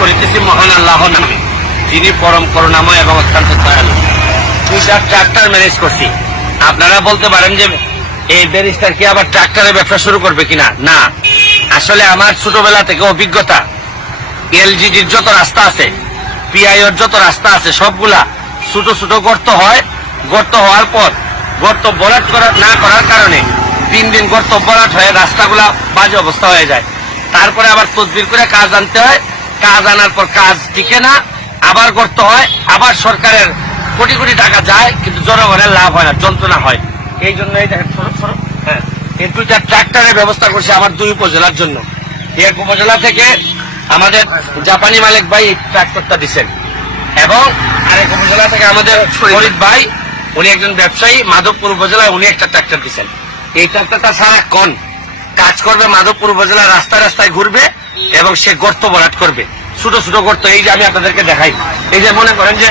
করিতেছি মহান আল্লাহ নামে যিনি পরম করুণাময় এবং অত্যন্ত দয়ালু দুই চার ট্রাক্টর ম্যানেজ করছি আপনারা বলতে পারেন যে এই ব্যারিস্টার কি আবার ট্রাক্টরে ব্যবসা শুরু করবে কিনা না আসলে আমার ছোটবেলা থেকে অভিজ্ঞতা এলজিডির যত রাস্তা আছে পিআইওর যত রাস্তা আছে সবগুলা ছোট ছোট গর্ত হয় গর্ত হওয়ার পর গর্ত বরাট করা না করার কারণে দিন দিন গর্ত বরাট হয়ে রাস্তাগুলা বাজে অবস্থা হয়ে যায় তারপরে আবার তদবির করে কাজ আনতে হয় কাজ আনার পর কাজ টিকে না আবার করতে হয় আবার সরকারের কোটি কোটি টাকা যায় কিন্তু জনগণের লাভ হয় না যন্ত্রণা হয় এই জন্য এই দেখেন সরব সরব হ্যাঁ ট্রাক্টরের ব্যবস্থা করছে আমার দুই উপজেলার জন্য এক উপজেলা থেকে আমাদের জাপানি মালিক ভাই এই ট্রাক্টরটা দিচ্ছেন এবং আরেক উপজেলা থেকে আমাদের শরীফ ভাই উনি একজন ব্যবসায়ী মাধবপুর উপজেলায় উনি একটা ট্রাক্টর দিচ্ছেন এই ট্রাক্টরটা কন কাজ করবে মাধবপুর উপজেলা রাস্তায় রাস্তায় ঘুরবে এবং সে গর্ত বরাট করবে ছোট ছোট গর্ত এই যে আমি আপনাদেরকে দেখাই এই যে মনে করেন যে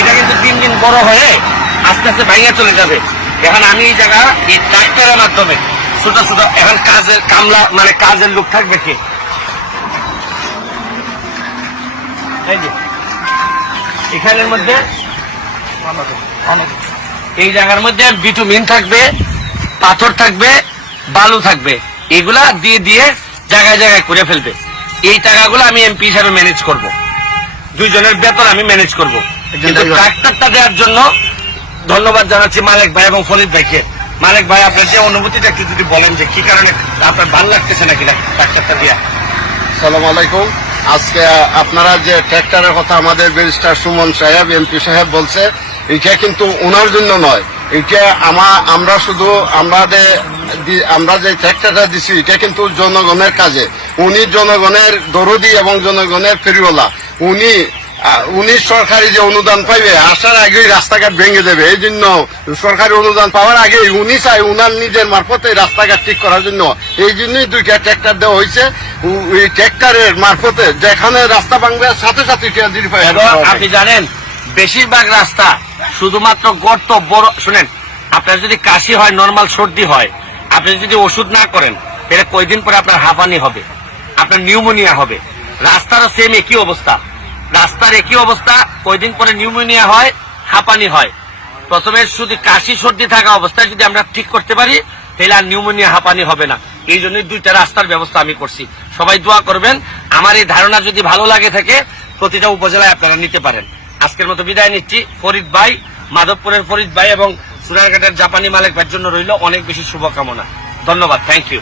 এটা কিন্তু দিন দিন বড় হয়ে আস্তে আস্তে চলে যাবে এখন আমি এই জায়গা এই ট্রাক্টরের মাধ্যমে ছোট ছোট এখন কাজের কামলা মানে কাজের লোক থাকবে কে এখানের মধ্যে অনেক এই জায়গার মধ্যে ভিটামিন থাকবে পাথর থাকবে বালু থাকবে এগুলা দিয়ে দিয়ে জায়গায় জায়গায় করে ফেলবে এই টাকাগুলো আমি এমপি হিসাবে ম্যানেজ করব। দুইজনের বেতন আমি ম্যানেজ করব। কিন্তু ট্রাক্টরটা দেওয়ার জন্য ধন্যবাদ জানাচ্ছি মালিক ভাই এবং ফলিদ ভাইকে মালিক ভাই আপনার যে অনুভূতিটা একটু যদি বলেন যে কি কারণে আপনার ভাল লাগতেছে নাকি ট্রাক্টরটা দিয়া সালাম আলাইকুম আজকে আপনারা যে ট্র্যাক্টরের কথা আমাদের ব্যারিস্টার সুমন সাহেব এমপি সাহেব বলছে এটা কিন্তু ওনার জন্য নয় এটা আমা আমরা শুধু আমাদের আমরা যে ট্র্যাক্টরটা দিছি এটা কিন্তু জনগণের কাজে উনি জনগণের দরদি এবং জনগণের ফেরিওয়ালা উনি উনি সরকারি যে অনুদান পাইবে আসার আগেই রাস্তাঘাট ভেঙে দেবে এই জন্য সরকারি অনুদান পাওয়ার আগে উনি চাই উনার নিজের মারফতে রাস্তাঘাট ঠিক করার জন্য এই জন্যই দুইটা ট্র্যাক্টর দেওয়া হয়েছে ওই ট্র্যাক্টরের মারফতে যেখানে রাস্তা ভাঙবে সাথে সাথে আপনি জানেন বেশিরভাগ রাস্তা শুধুমাত্র গর্ত বড় শুনেন আপনার যদি কাশি হয় নর্মাল সর্দি হয় আপনি যদি ওষুধ না করেন তাহলে কয়দিন পরে আপনার হাঁপানি হবে আপনার নিউমোনিয়া হবে রাস্তারও সেম একই অবস্থা রাস্তার একই অবস্থা কয়দিন পরে নিউমোনিয়া হয় হাঁপানি হয় প্রথমে শুধু কাশি সর্দি থাকা অবস্থায় যদি আমরা ঠিক করতে পারি তাহলে আর নিউমোনিয়া হাঁপানি হবে না এই জন্য দুইটা রাস্তার ব্যবস্থা আমি করছি সবাই দোয়া করবেন আমার এই ধারণা যদি ভালো লাগে থাকে প্রতিটা উপজেলায় আপনারা নিতে পারেন আজকের মতো বিদায় নিচ্ছি ফরিদ ভাই মাধবপুরের ফরিদ ভাই এবং সোনারঘাটের জাপানি মালিক ভাইয়ের জন্য রইল অনেক বেশি শুভকামনা ধন্যবাদ থ্যাংক ইউ